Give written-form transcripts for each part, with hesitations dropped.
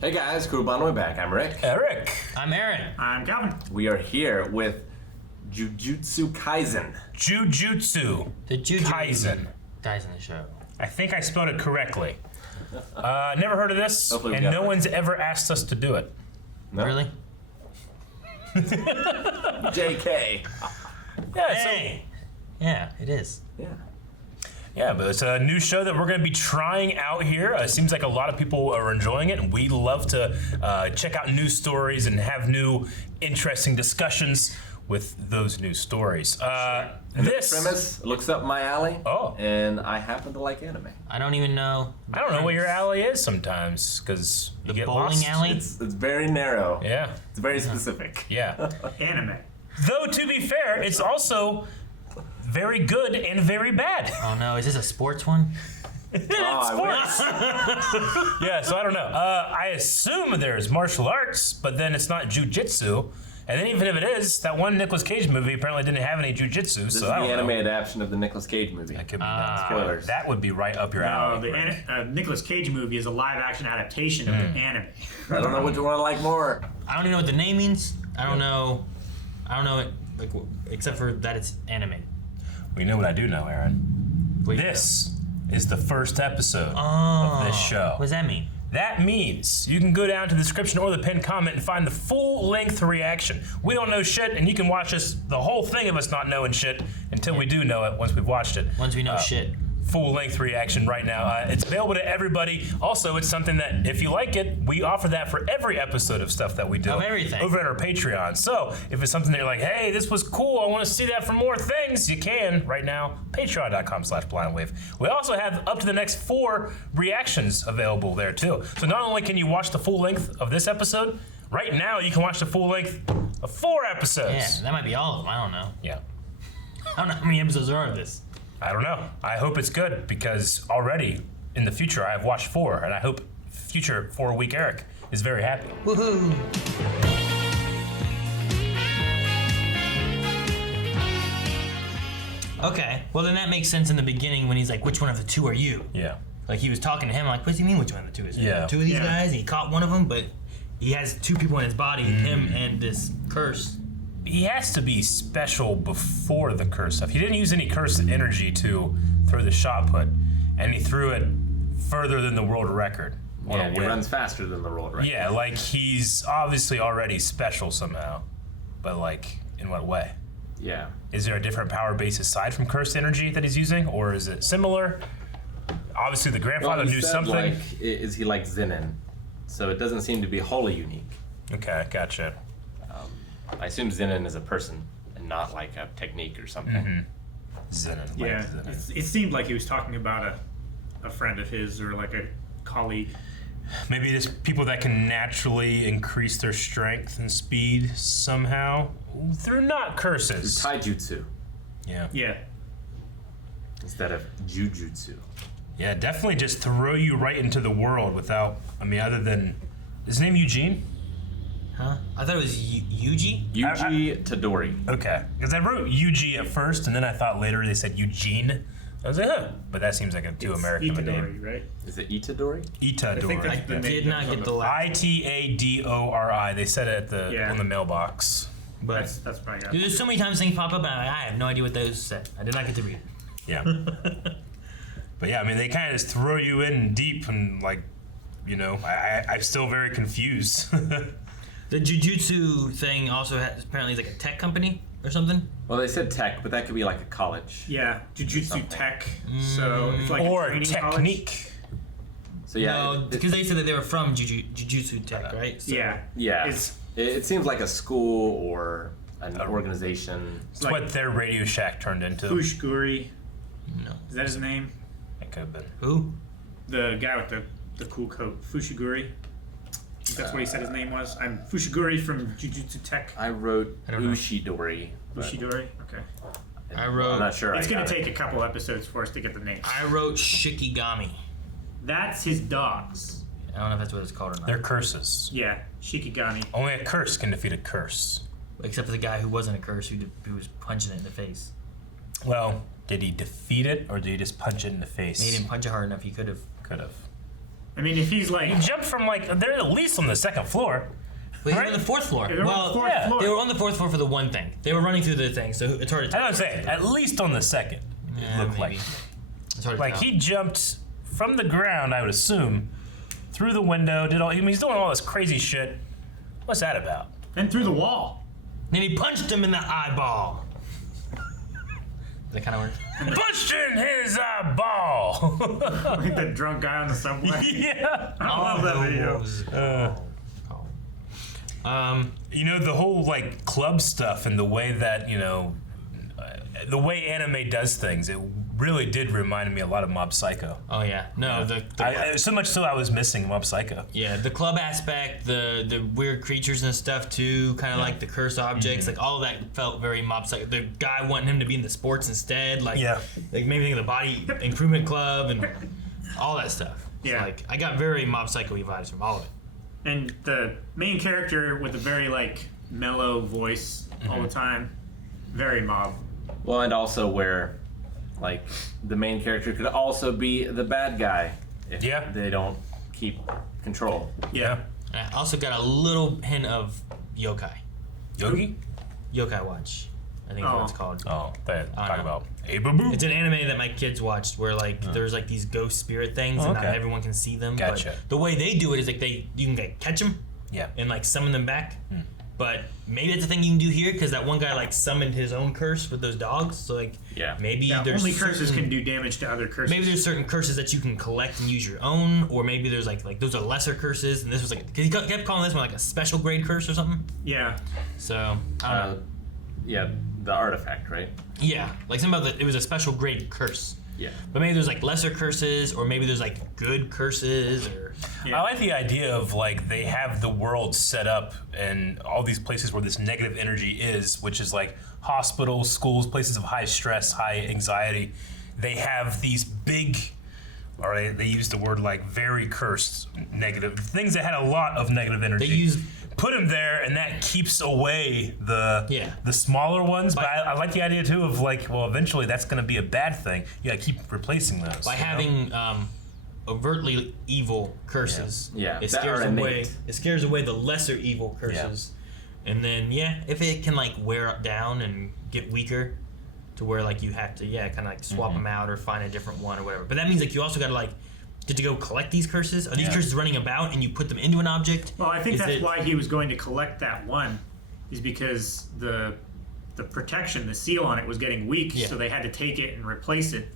Hey guys, Kurubano back. I'm Rick. Eric. I'm Aaron. I'm Calvin. We are here with Jujutsu Kaisen. Jujutsu The Kaisen. Guys in the show. I think I spelled it correctly. Never heard of this, Hopefully we and got no it. one's ever asked us to do it. No? Really? JK. Yeah, Hey! Yeah, it is. Yeah. Yeah, but it's a new show that we're going to be trying out here. It seems like a lot of people are enjoying it, and we love to check out new stories and have new, interesting discussions with those new stories. And This the premise looks up my alley. Oh. And I happen to like anime. I don't even know. I don't know what your alley is sometimes because you get bowling lost. alley? It's very narrow. Yeah, It's very specific. yeah. Anime. Though to be fair, it's also very good and very bad. Oh no, is this a sports one? Sports. Yeah, so I don't know. I assume there's martial arts, but then it's not jujitsu. And then even if it is, that one Nicolas Cage movie apparently didn't have any jujitsu, This is so the I don't anime know. adaptation of the Nicolas Cage movie. That could be nuts. Spoilers. That would be right up your alley. The Nicolas Cage movie is a live-action adaptation of the anime. I don't know which one I like more. I don't even know what the name means. I don't know it, like, except for that it's anime. We know what I do know, Aaron. Wait, This is the first episode Oh. of this show. What does that mean? That means you can go down to the description or the pinned comment and find the full-length reaction. We don't know shit, and you can watch us, the whole thing of us not knowing shit, until we do know it once we've watched it. Once we know shit. Full-length reaction right now. It's available to everybody. Also, it's something that, if you like it, we offer that for every episode of stuff that we do. Of everything. Over at our Patreon. So, if it's something that you're like, hey, this was cool, I want to see that for more things, you can right now. Patreon.com/blindwave. We also have up to the next 4 reactions available there, too. So, not only can you watch the full length of this episode, right now you can watch the full length of 4 episodes. Yeah, that might be all of them. I don't know. Yeah. I don't know how many episodes there are of this. I don't know. I hope it's good because already in the future I have watched 4, and I hope future 4-week Eric is very happy. Woohoo! Okay, well then that makes sense in the beginning when he's like, which one of the two are you? Yeah. Like he was talking to him, like, what do you mean which one of the two is it? Yeah. 2 of these Yeah. guys, and he caught one of them, but he has 2 people in his body, him and this curse. He has to be special before the curse stuff. He didn't use any curse energy to throw the shot put, and he threw it further than the world record. on Yeah, a he whim. runs faster than the road, right? Yeah, like he's obviously already special somehow, but like in what way? Yeah. Is there a different power base aside from cursed energy that he's using, or is it similar? Obviously, the grandfather he knew said, something. Like, is he like Zenin? So it doesn't seem to be wholly unique. Okay, gotcha. I assume Zenin is a person and not like a technique or something. Zenin. like Yeah, Zenin. it seemed like he was talking about a friend of his or like a colleague. Maybe it's people that can naturally increase their strength and speed somehow through not curses. Taijutsu Yeah. Yeah. instead of Jujutsu. Yeah, definitely just throw you right into the world without, I mean, other than, is his name Eugene? Huh? I thought it was Yuji? Yuji Tadori. Okay. Because I wrote UG at first, and then I thought later they said Eugene. I was like, huh. But that seems like a too American of a name. Itadori, right? Is it Itadori? I think that's the I name. did not that's on get the last. Itadori. They said it at the Yeah. on the mailbox. But That's probably dude, there's so many times things pop up, and I have no idea what those said. I did not get to read it. Yeah. But yeah, I mean, they kind of just throw you in deep, and like, you know, I'm still very confused. The Jujutsu thing also has, apparently is like a tech company or something. Well, they said tech, but that could be like a college. Yeah, Jujutsu Something. Tech. So it's like or a training college. technique. So yeah, No, because they said that they were from Jujutsu Tech, right? So, Yeah. yeah, It's it seems like a school or an organization. It's like- what their Radio Shack turned into. Fushiguri. No. Is that his name? It could have been. Who? The guy with the cool coat. Fushiguri. I think that's what he said his name was. I'm Fushiguri from Jujutsu Tech. I wrote I don't know. Ushidori. but Fushidori? Okay. I wrote. I'm not sure. It's I going got to it. take a couple episodes for us to get the name. I wrote Shikigami. That's his dogs. I don't know if that's what it's called or not. They're curses. Yeah, Shikigami. Only a curse can defeat a curse. Except for the guy who wasn't a curse, who was punching it in the face. Well, did he defeat it, or did he just punch it in the face? Made him punch it hard enough he could have. Could have. I mean, if he's like, He jumped from they're at least on the second floor. Wait, they were Right? on the fourth floor. they were on Well, the fourth yeah, floor. they were on the fourth floor for the one thing. They were running through the thing, so it's hard to I tell. don't say at least on the second. It looked maybe. like It's hard to like tell. he jumped from the ground, I would assume, through the window. He's doing all this crazy shit. What's that about? and through the wall. Then he punched him in the eyeball. That kind of work. Punched in his eyeball. Like the drunk guy on the subway. Yeah. I love that video. The whole club stuff and the way that the way anime does things, it really did remind me a lot of Mob Psycho. Oh yeah, no, So much so I was missing Mob Psycho. yeah, the club aspect, the weird creatures and stuff too, kind of like the cursed objects, like all of that felt very Mob Psycho. The guy wanting him to be in the sports instead, like maybe think of the Body Improvement Club and all that stuff. Yeah. Like I got very Mob Psycho-y vibes from all of it. And the main character with a very mellow voice all the time, very mob. Well, and also where, the main character could also be the bad guy if they don't keep control. Yeah. I also got a little hint of yokai. Yogi? Yokai Watch, I think is what it's called. Oh, that I talk know. about Ababu. It's an anime that my kids watched where there's these ghost spirit things and not okay. everyone can see them. Gotcha. But the way they do it is you can catch them Yeah. and summon them back. But maybe that's a thing you can do here because that one guy summoned his own curse with those dogs. So maybe Yeah, there's only curses certain- can do damage to other curses. Maybe there's certain curses that you can collect and use your own, or maybe there's those are lesser curses, and this was because he kept calling this one a special grade curse or something. Yeah. So I don't know. Yeah, the artifact, right? Yeah, something about it was a special grade curse. Yeah. But maybe there's lesser curses, or maybe there's good curses, or I like the idea of they have the world set up and all these places where this negative energy is, which is hospitals, schools, places of high stress, high anxiety. They have these big, or they use the word very cursed negative things that had a lot of negative energy. they use. Put them there, and that keeps away the smaller ones. But I like the idea too of eventually that's going to be a bad thing. You got to keep replacing those By having overtly evil curses, Yeah. it that scares are away. innate. It scares away the lesser evil curses, and then if it can wear down and get weaker, to where you have to kind of swap them out or find a different one or whatever. But that means you also got to get to go collect these curses. Are these curses running about and you put them into an object? Well, I think Is that's it- why he was going to collect that one, is because the protection, the seal on it was getting weak, Yeah. so they had to take it and replace it,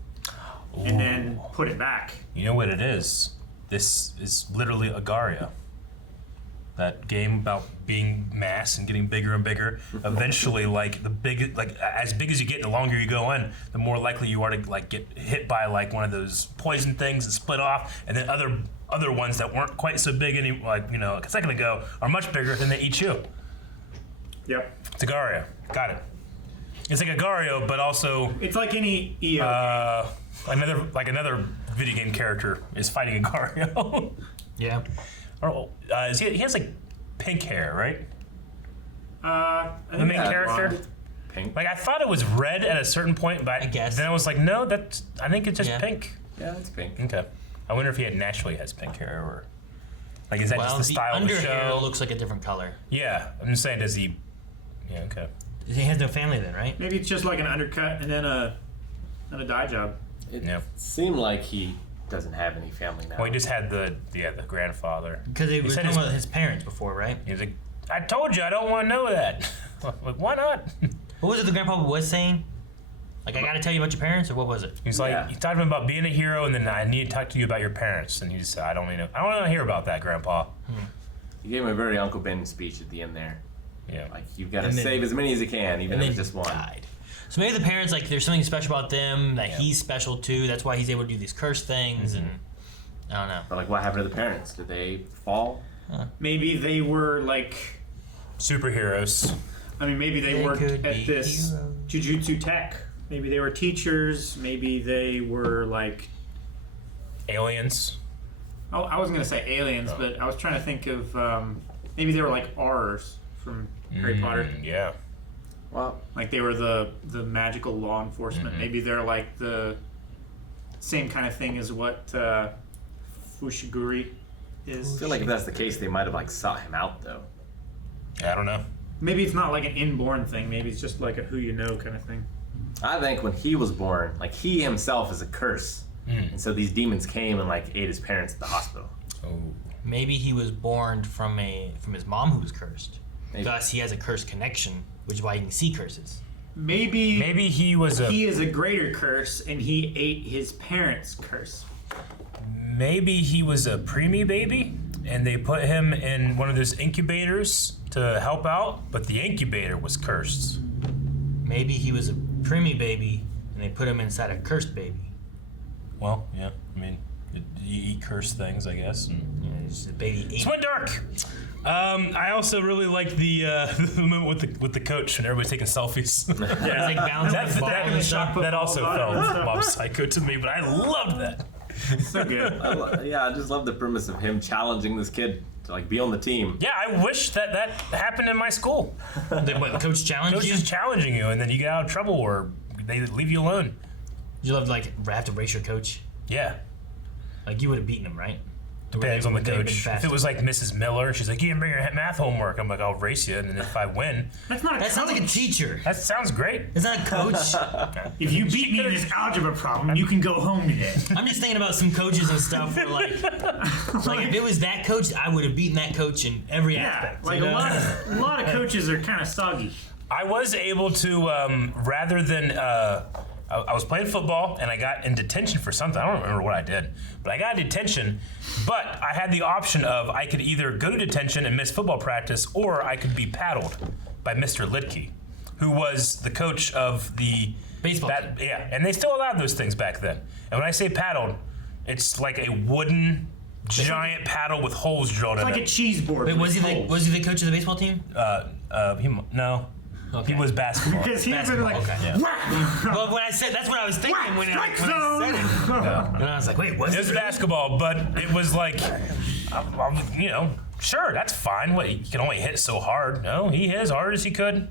and then put it back. You know what it is? This is literally Agario. That game about being mass and getting bigger and bigger. Eventually, as big as you get, the longer you go in, the more likely you are to get hit by one of those poison things and split off, and then other ones that weren't quite so big a second ago are much bigger, and they eat you. Yep. It's Agario. Got it. It's like Agario, but also It's like any EO. another video game character is fighting Agario. Yeah. He has pink hair, right? I The think main that's character. blonde. Pink. I thought it was red at a certain point, but I guess. then I was no, I think it's just Yeah. pink. Yeah, it's pink. Okay. I wonder if he naturally has pink hair, or is that Well, just the style of the under hair show? looks like a different color. Yeah, I'm just saying, does he? Yeah, okay. He has no family then, right? Maybe it's just an undercut and then a dye job. It Yeah. seemed like he doesn't have any family now. Well, he just had the grandfather. Because we were said talking his- about his parents before, right? He's like, I told you, I don't want to know that. Why not? What was it the grandpa was saying? I gotta tell you about your parents, or what was it? He's Yeah. he talked to him about being a hero, and then I need to talk to you about your parents. And he just said, I don't want to hear about that, Grandpa. He gave him a very Uncle Ben speech at the end there. Yeah. You've got to And then- save as many as you can, even And if then it's just one. died. So maybe the parents there's something special about them that he's special too. That's why he's able to do these curse things, and I don't know. But what happened to the parents? Did they fall? Maybe they were Superheroes. maybe they They worked could at be this heroes. Jujutsu Tech. Maybe they were teachers. Maybe they were Aliens. I wasn't gonna say aliens, but I was trying to think of maybe they were R's from Harry Potter. Yeah. Well, They were the magical law enforcement. Maybe they're the same kind of thing as what Fushiguri is. I feel like if that's the case, they might have like sought him out though. Yeah, I don't know. Maybe it's not like an inborn thing. Maybe it's just like a who you know kind of thing. I think when he was born, like he himself is a curse, and so these demons came and like ate his parents at the hospital. Oh. Maybe he was born from his mom who was cursed. Maybe. Thus, he has a cursed connection, which is why he can see curses. Maybe he was a. he is a greater curse and he ate his parents' curse. Maybe he was a preemie baby, and they put him in one of those incubators to help out, but the incubator was cursed. Maybe he was a preemie baby and they put him inside a cursed baby. Well, yeah. I mean, you eat cursed things, I guess. And Yeah, it's a baby it's ate. went dark. I also really like the the moment with the coach and everybody's taking selfies. Yeah, Like bouncing That, the ball that, and stuff. that also Football felt stuff. Mob Psycho to me, but I loved that. so good. I just love the premise of him challenging this kid to like be on the team. Yeah, I wish that happened in my school. The coach challenged Coach you? is challenging you, and then you get out of trouble, or they leave you alone. You love like have to race your coach? Yeah, Like you would have beaten him, right? Or depends on the would they have been coach. If faster? it was like Mrs. Miller, she's like, "You didn't bring your math homework." I'm like, "I'll race you," and then if I win, That's not a That sounds like a coach. teacher. that sounds great. It's not a coach. If you beat me in this algebra problem, you can go home today. I'm just thinking about some coaches and stuff where like if it was that coach, I would have beaten that coach in every Yeah, aspect. like you a know? lot of coaches are kind of soggy. I was able to, rather than, I was playing football and I got in detention for something. I don't remember what I did, but I got in detention. But I had the option of I could either go to detention and miss football practice, or I could be paddled by Mr. Litke, who was the coach of the Baseball team. Yeah, and they still allowed those things back then. And when I say paddled, it's like a wooden giant paddle with holes drilled in Like a it. cheese board. Wait, was with he holes. the coach of the baseball team? No. Okay. He was basketball. Because he would have been like, Basketball, okay. whack! Well, when I said that's what I was thinking when I Strike said it. zone! Yeah. And I was like, wait, what's It was this? basketball, but it was like, sure, that's fine. What, he can only hit so hard. No, he hit as hard as he could,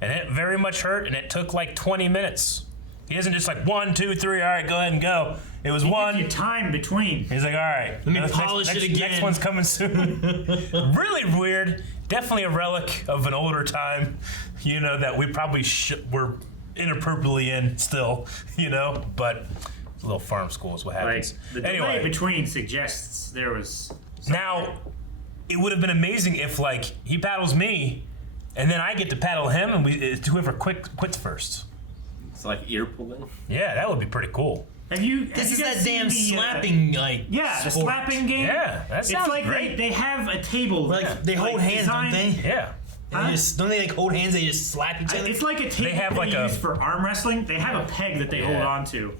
and it very much hurt, and it took like 20 minutes. He isn't just like 1, 2, 3, all right, go ahead and go. It was You one. time between. He's like, all right, me polish it again. Next one's coming soon. Really weird. Definitely a relic of an older time, that we probably were inappropriately in still, but it's a little farm school is what Like, happens. the delay between suggests there was. Now, it would have been amazing if, like, he paddles me, and then I get to paddle him, and it's whoever quits first. It's like ear pulling. Yeah, that would be pretty cool. Have you? This is have you guys that damn seen the, slapping Yeah, the sport. slapping game. Yeah, that It's sounds like great. they have a table. Like they hold hands, designed- don't they? Yeah. They don't they like hold hands? They just slap each other. It's like a table have they like a- use for arm wrestling. They have a peg that they hold on to,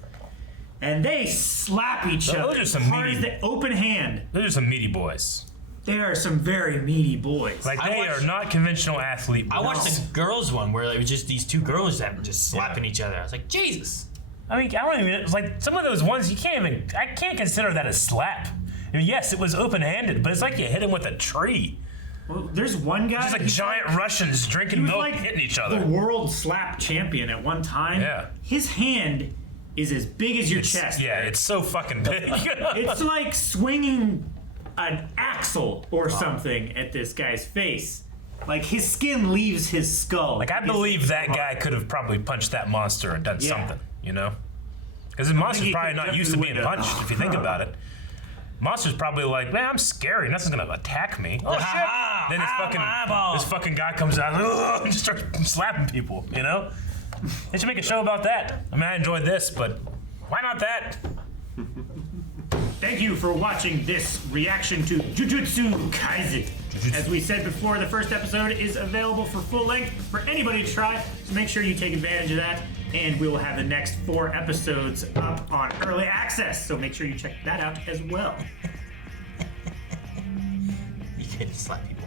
and they slap each Those other are some hard meaty- as the open hand. Those are some meaty boys. They are some very meaty boys. Like, I they watched- are not conventional athlete boys. I watched the girls one where it was just these two girls that were just slapping each other. I was like, Jesus. I mean, I don't even, it's like, some of those ones, I can't consider that a slap. I mean, yes, it was open-handed, but it's like you hit him with a tree. Well, there's one guy. Just like he's giant Russians he drinking was milk, like hitting each the other. world slap champion at one time. Yeah. His hand is as big as your chest. Yeah, it's so fucking big. It's like swinging an axle or something at this guy's face. Like his skin leaves his skull. Like, I believe that guy could have probably punched that monster and done something, Because the monster's he probably could not used to being definitely win punched, if you think about it. Monster's probably like, man, I'm scary. Nothing's gonna attack me. Oh, shit. Then this fucking guy comes out and just starts slapping people, They should make a show about that. I mean, I enjoyed this, but why not that? Thank you for watching this reaction to Jujutsu Kaisen. As we said before, the first episode is available for full length for anybody to try, so make sure you take advantage of that. And we will have the next 4 episodes up on early access, so make sure you check that out as well. You can't just slap people.